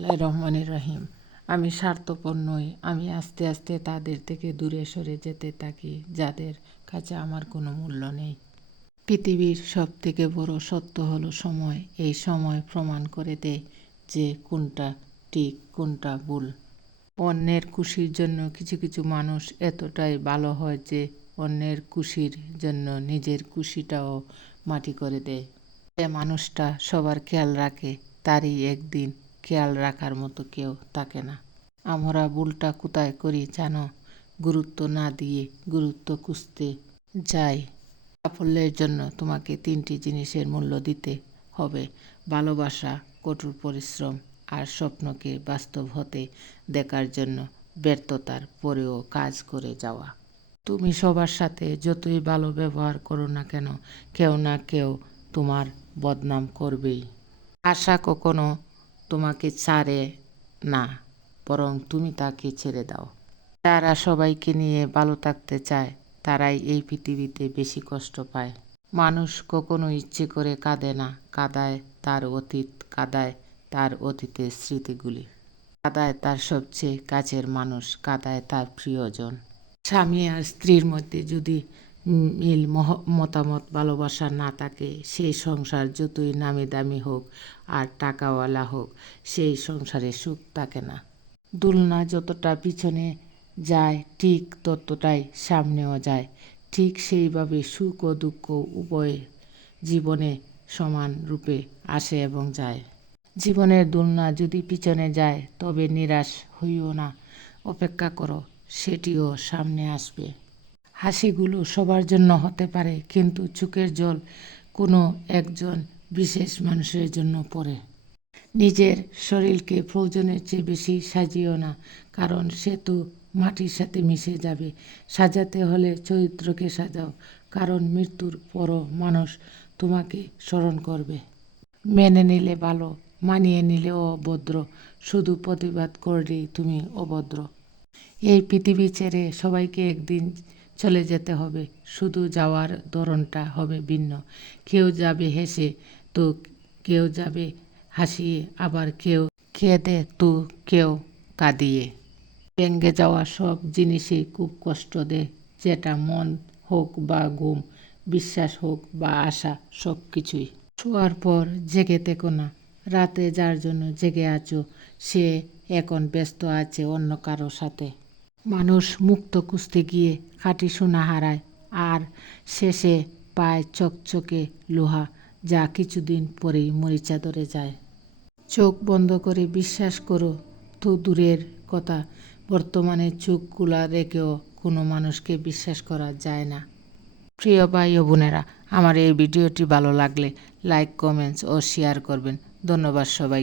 রহমানির রহিম। আমি স্বার্থপর নই। আমি আস্তে আস্তে তাদের থেকে দূরে সরে যেতে থাকি যাদের কাছে আমার কোনো মূল্য নেই। পৃথিবীর সব থেকে বড় সত্য হলো সময়। এই সময় প্রমাণ করে দেয় যে কোনটা ঠিক কোনটা ভুল। অন্যের খুশির জন্য কিছু কিছু মানুষ এতটাই ভালো হয় যে অন্যের খুশির জন্য নিজের খুশিটাও মাটি করে দেয়। যে মানুষটা সবার খেয়াল রাখে তারই একদিন খেয়াল রাখার মতো কেউ থাকে না। আমরা ভুলটা কোথায় করি জানো? গুরুত্ব না দিয়ে গুরুত্ব খুঁজতে যাই। সাফল্যের জন্য তোমাকে 3টি জিনিসের মূল্য দিতে হবে: ভালোবাসা, কঠোর পরিশ্রম আর স্বপ্নকে বাস্তব হতে দেখার জন্য ব্যর্থতার পরেও কাজ করে যাওয়া। তুমি সবার সাথে যতই ভালো ব্যবহার করো না কেন, কেউ না কেউ তোমার বদনাম করবেই। আশা কখনো তোমাকে ছাড়ে না, বরং তুমি তাকে ছেড়ে দাও। যারা সবাইকে নিয়ে ভালো থাকতে চায় তারাই এই পৃথিবীতে বেশি কষ্ট পায়। মানুষ কখনো ইচ্ছে করে কাঁদে না, কাঁদায় তার অতীত, কাঁদায় তার অতীতের স্মৃতিগুলি, কাঁদায় তার সবচেয়ে কাছের মানুষ, কাঁদায় তার প্রিয়জন। স্বামী আর স্ত্রীর মধ্যে যদি মিল মতামত ভালোবাসা না থাকে, সেই সংসার যতই নামি দামি হোক আর টাকাওয়ালা হোক, সেই সংসারে সুখ থাকে না। দোলনা যতটা পিছনে যায় ঠিক ততটাই সামনেও যায়। ঠিক সেইভাবে সুখ ও দুঃখ উভয় জীবনে সমান রূপে আসে এবং যায়। জীবনের দোলনা যদি পিছনে যায় তবে নিরাশ হইও না, অপেক্ষা করো, সেটিও সামনে আসবে। হাসিগুলো সবার জন্য হতে পারে, কিন্তু চোখের জল কোনো একজন বিশেষ মানুষের জন্য পড়ে। নিজের শরীরকে প্রয়োজনের চেয়ে বেশি সাজিও না, কারণ সে তো মাটির সাথে মিশে যাবে। সাজাতে হলে চরিত্রকে সাজাও, কারণ মৃত্যুর পরও মানুষ তোমাকে স্মরণ করবে। মেনে নিলে ভালো, মানিয়ে নিলেও অভদ্র, শুধু প্রতিবাদ করলেই তুমি অভদ্র। এই পৃথিবী ছেড়ে সবাইকে একদিন চলে যেতে হবে, শুধু যাওয়ার ধরনটা হবে ভিন্ন। কেউ যাবে হেসে তো কেউ যাবে হাসিয়ে, আবার কেউ কেঁদে তো কেউ কাঁদিয়ে। ভেঙে যাওয়া সব জিনিসই খুব কষ্ট দেয়, যেটা মন হোক বা ঘুম, বিশ্বাস হোক বা আশা, সব কিছুই। শোয়ার পর জেগে থেকো না। রাতে যার জন্য জেগে আছো সে এখন ব্যস্ত আছে অন্য কারো সাথে। মানুষ মুক্ত খুঁজতে গিয়ে খাঁটি সোনা হারায়, আর শেষে পায় চকচকে লোহা, যা কিছুদিন পরেই মরিচা ধরে যায়। চোখ বন্ধ করে বিশ্বাস করো তো দূরের কথা, বর্তমানে চোখ খোলা রেখেও কোনো মানুষকে বিশ্বাস করা যায় না। প্রিয় ভাই ও বোনেরা, আমার এই ভিডিওটি ভালো লাগলে লাইক, কমেন্টস ও শেয়ার করবেন। ধন্যবাদ সবাই।